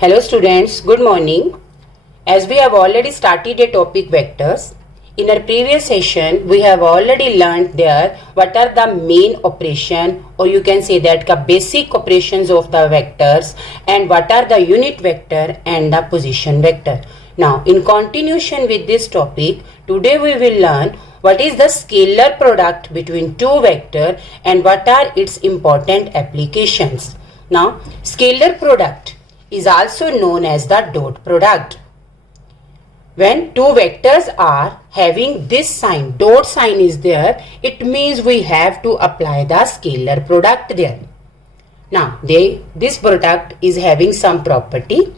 Hello students, good morning. As we have already started a topic vectors, in our previous session we have already learned there what are the main operation, or you can say that the basic operations of the vectors, and what are the unit vector and the position vector. Now in continuation with this topic, today we will learn what is the scalar product between two vectors and what are its important applications. Now scalar product is also known as the dot product. When two vectors are having this sign, dot sign is there, it means we have to apply the scalar product there. Now this product is having some property.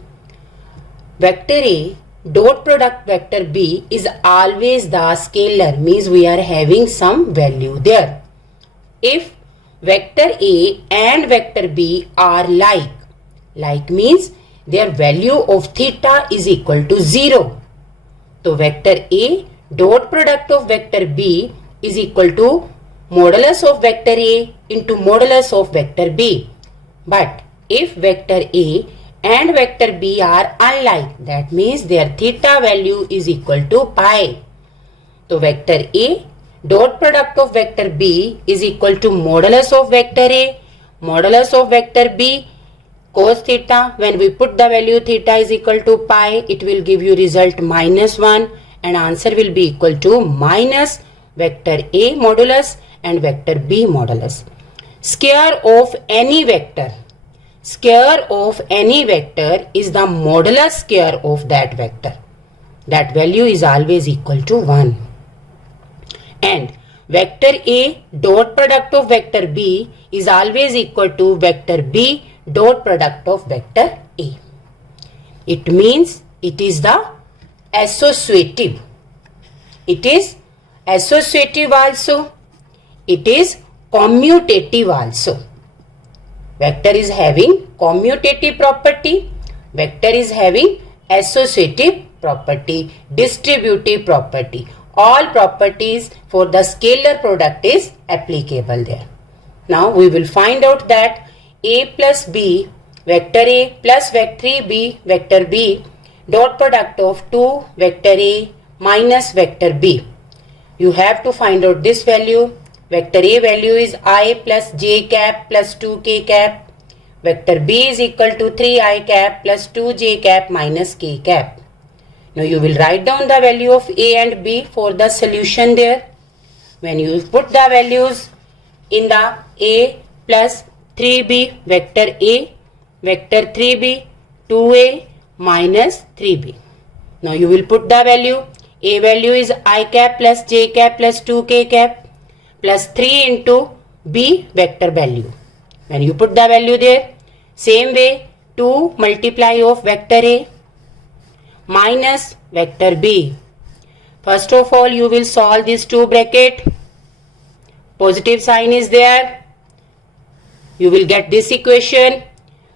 Vector A dot product vector B is always the scalar, means we are having some value there. If vector A and vector B are like means their value of theta is equal to 0. So vector A dot product of vector B is equal to modulus of vector A into modulus of vector B. But if vector A and vector B are unlike, that means their theta value is equal to pi. So vector A dot product of vector B is equal to modulus of vector A, modulus of vector B, cos theta. When we put the value theta is equal to pi, it will give you result -1, and answer will be equal to minus vector A modulus and vector B modulus. Square of any vector is the modulus square of that vector. That value is always equal to 1. And vector A dot product of vector B is always equal to vector B dot product of vector A. It means it is the associative. It is associative also. It is commutative also. Vector is having commutative property. Vector is having associative property, distributive property. All properties for the scalar product is applicable there. Now we will find out that A plus B, vector A plus vector B, vector B, dot product of 2 vector A minus vector B. You have to find out this value. Vector A value is I plus j cap plus 2k cap. Vector B is equal to 3i cap plus 2j cap minus k cap. Now you will write down the value of A and B for the solution there. When you put the values in the A plus 3b, vector A, vector 3b, 2a minus 3b. Now you will put the value. A value is I cap plus j cap plus 2k cap plus 3 into B vector value. When you put the value there, same way 2 multiply of vector A minus vector B. First of all you will solve this 2 bracket. Positive sign is there. You will get this equation.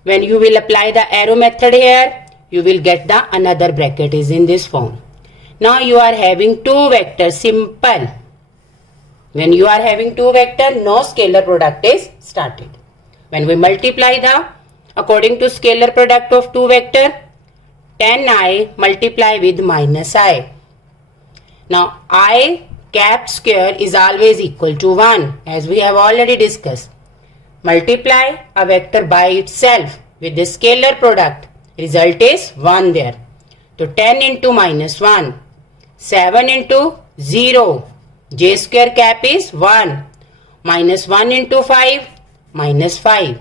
When you will apply the arrow method here, you will get the another bracket is in this form. Now you are having two vectors, simple. When you are having two vectors, no scalar product is started. When we multiply the according to scalar product of two vector, 10i multiply with minus I. Now I cap square is always equal to 1, as we have already discussed. Multiply a vector by itself with the scalar product, result is 1 there. So 10 into minus 1, 7 into 0, j square cap is 1, minus 1 into 5, minus 5.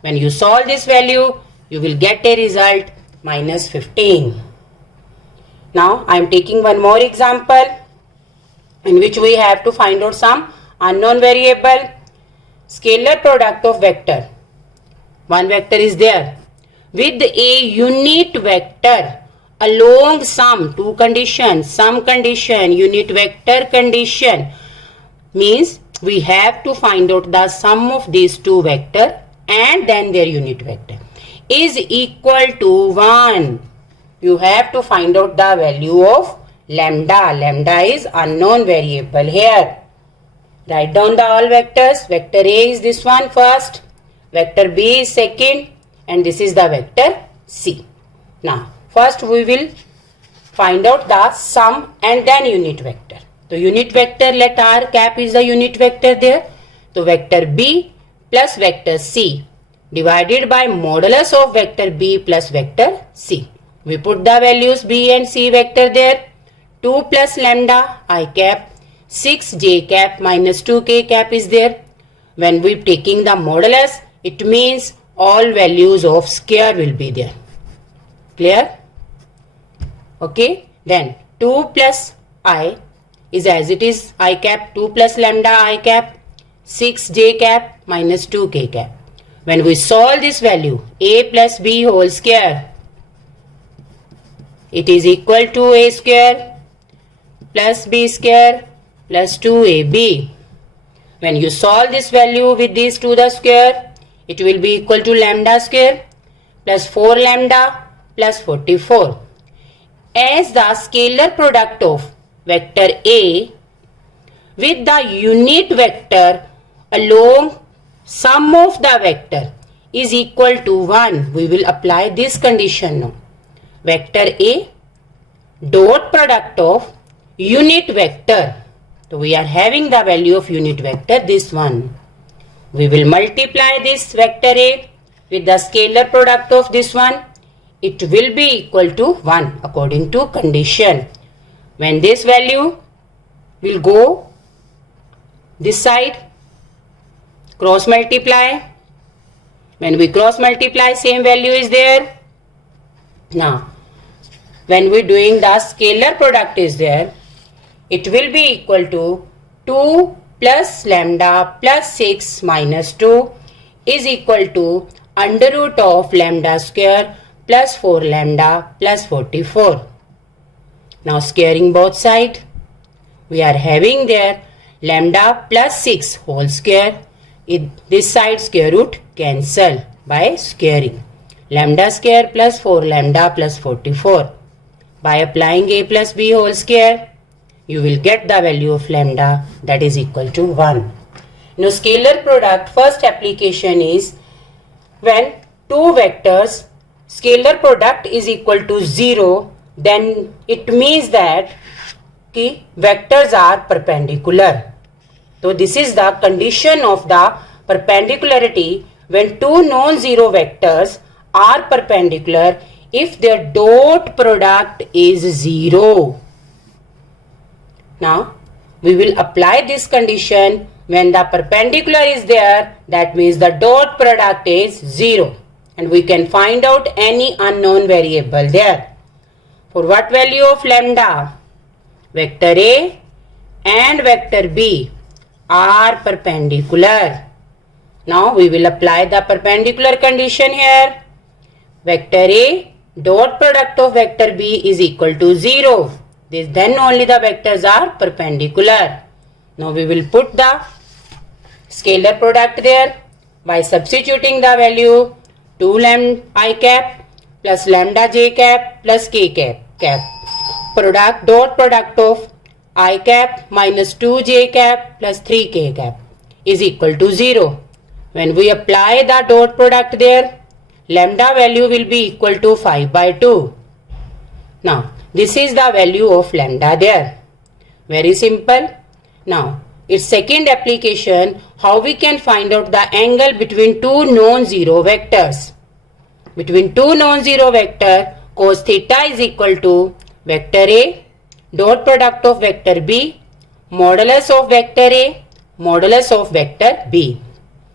When you solve this value, you will get a result minus 15. Now I am taking one more example in which we have to find out some unknown variable. Scalar product of vector. One vector is there with a unit vector along some two conditions, some condition, unit vector condition, means we have to find out the sum of these two vector and then their unit vector is equal to 1. You have to find out the value of lambda. Lambda is unknown variable here. Write down the all vectors. Vector A is this one first, vector B is second, and this is the vector C. Now first we will find out the sum and then unit vector. So unit vector, let r cap is the unit vector there. So vector b plus vector c divided by modulus of vector b plus vector c. We put the values b and c vector there. 2 plus lambda I cap 6 j cap minus 2 k cap is there. When we taking the modulus, it means all values of square will be there. Clear? Okay. Then 2 plus I is as it is I cap 2 plus lambda I cap 6 j cap minus 2 k cap. When we solve this value a plus b whole square, it is equal to a square plus b square plus 2ab. When you solve this value with these to the square, it will be equal to lambda square plus 4 lambda plus 44. As the scalar product of vector A with the unit vector along sum of the vector is equal to 1, we will apply this condition now. Vector A dot product of unit vector. So we are having the value of unit vector, this one. We will multiply this vector A with the scalar product of this one. It will be equal to 1 according to condition. When this value will go this side, cross multiply. When we cross multiply, same value is there. Now, when we doing the scalar product is there, it will be equal to 2 plus lambda plus 6 minus 2 is equal to under root of lambda square plus 4 lambda plus 44. Now squaring both sides, we are having there lambda plus 6 whole square. This side square root cancel by squaring. Lambda square plus 4 lambda plus 44. By applying a plus b whole square, you will get the value of lambda, that is equal to 1. Now scalar product, first application is when two vectors scalar product is equal to 0, then it means that vectors are perpendicular. So this is the condition of the perpendicularity when two non-zero vectors are perpendicular if their dot product is 0. Now we will apply this condition when the perpendicular is there, that means the dot product is 0, and we can find out any unknown variable there. For what value of lambda? Vector A and vector B are perpendicular. Now we will apply the perpendicular condition here. Vector A dot product of vector B is equal to 0. Then only the vectors are perpendicular. Now we will put the scalar product there by substituting the value 2 lambda I cap plus lambda j cap plus k cap. Product dot product of I cap minus 2 j cap plus 3 k cap is equal to 0. When we apply the dot product there, lambda value will be equal to 5 by 2. Now this is the value of lambda there. Very simple. Now its second application, how we can find out the angle between two non-zero vectors. Between two non-zero vector, cos theta is equal to vector A dot product of vector B modulus of vector A modulus of vector B.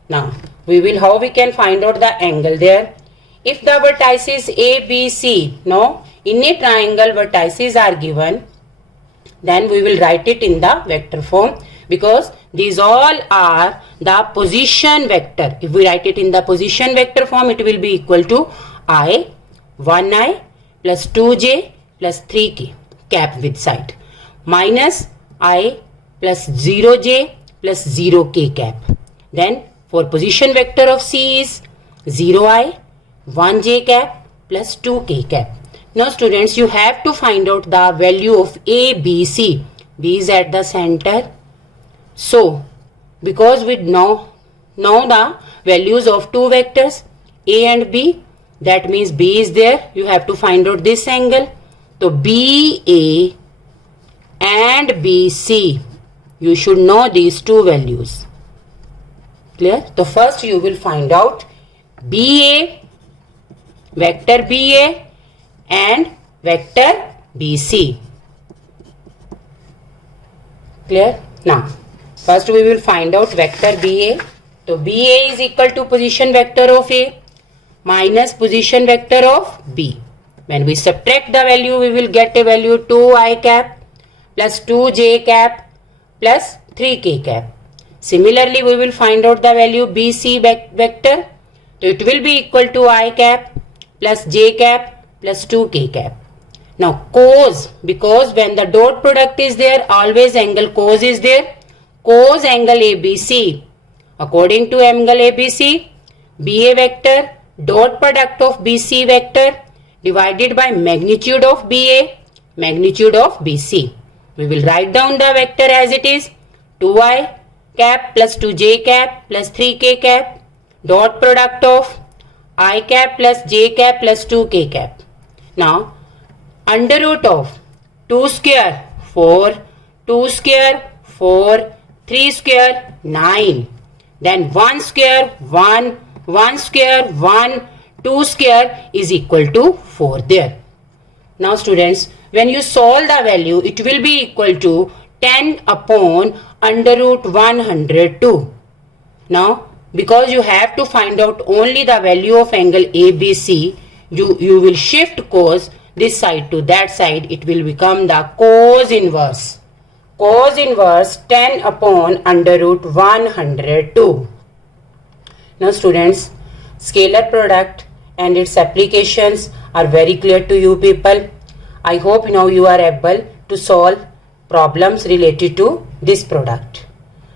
Now how we can find out the angle there. If the vertices A, B, C, in a triangle vertices are given, then we will write it in the vector form, because these all are the position vector. If we write it in the position vector form, it will be equal to I, 1I plus 2j plus 3k cap with side minus I plus 0j plus 0k cap. Then for position vector of C is 0I, 1j cap plus 2k cap. Now students, you have to find out the value of A, B, C. B is at the center. So because we know the values of two vectors A and B, that means B is there. You have to find out this angle. So BA and BC, you should know these two values. Clear? So first you will find out BA, vector BA and vector BC. Clear? Now, first we will find out vector BA. So BA is equal to position vector of A minus position vector of B. When we subtract the value, we will get a value 2i cap plus 2j cap plus 3k cap. Similarly, we will find out the value BC vector. So it will be equal to I cap plus j cap plus 2k cap. Now cos, because when the dot product is there, always angle cos is there. Cos angle ABC. According to angle ABC, BA vector dot product of BC vector divided by magnitude of BA, magnitude of BC. We will write down the vector as it is 2i cap plus 2j cap plus 3k cap dot product of I cap plus j cap plus 2k cap. Now under root of 2 square 4, 2 square 4, 3 square 9, then 1 square 1, 1 square 1, 2 square is equal to 4 there. Now students, when you solve the value, it will be equal to 10 upon under root 102. Now, because you have to find out only the value of angle ABC, you will shift cos this side to that side. It will become the cos inverse. Cos inverse 10 upon under root 102. Now students, scalar product and its applications are very clear to you people. I hope now you are able to solve problems related to this product.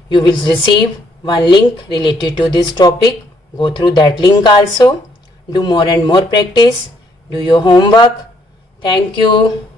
You will receive one link related to this topic. Go through that link also. Do more and more practice. Do your homework. Thank you.